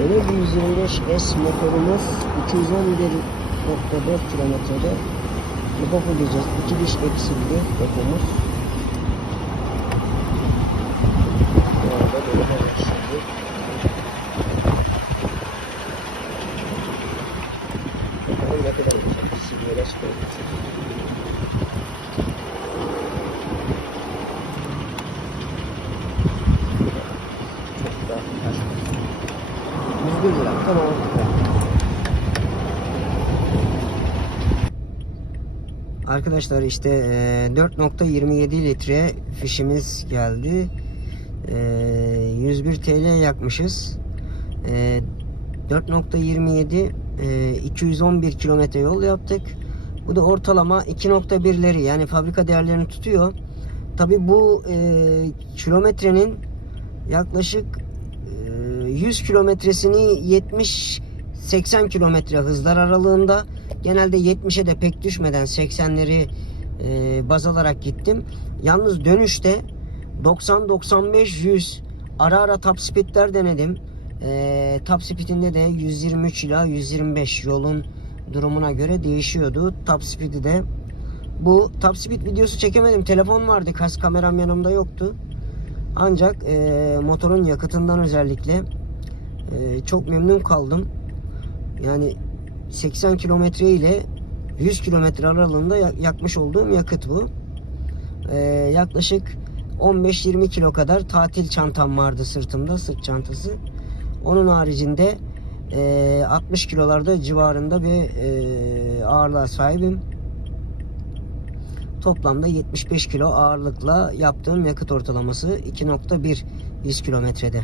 Energy 125S motorumuz 211.4 kilometrede depo fullleyeceğiz. 2 diş eksildi depomuz. Bu arada dolaba başladı. Bakalım ne kadar olacak. Sinyale çıkartacak. 101 lira. Tamam. Arkadaşlar işte e, 4.27 litre fişimiz geldi. E, 101 TL yakmışız. E, 4.27 e, 211 kilometre yol yaptık. Bu da ortalama 2.1'leri yani fabrika değerlerini tutuyor. Tabi bu e, kilometrenin yaklaşık e, 100 kilometresini 70 80 kilometre hızlar aralığında genelde 70'e de pek düşmeden 80'leri e, baz alarak gittim. Yalnız dönüşte 90 95 100 ara ara top speedler denedim. E, top speedinde de 123 ila 125 yolun durumuna göre değişiyordu. Top speed'i de bu top speed videosu çekemedim. Telefon vardı. Kas kameram yanımda yoktu. Ancak e, motorun yakıtından özellikle e, çok memnun kaldım. Yani 80 kilometre ile 100 kilometre aralığında ya- yakmış olduğum yakıt bu. E, yaklaşık 15-20 kilo kadar tatil çantam vardı sırtımda, sırt çantası. Onun haricinde e, 60 kilolarda civarında bir e, ağırlığa sahibim. Toplamda 75 kilo ağırlıkla yaptığım yakıt ortalaması 2.1 100 kilometrede.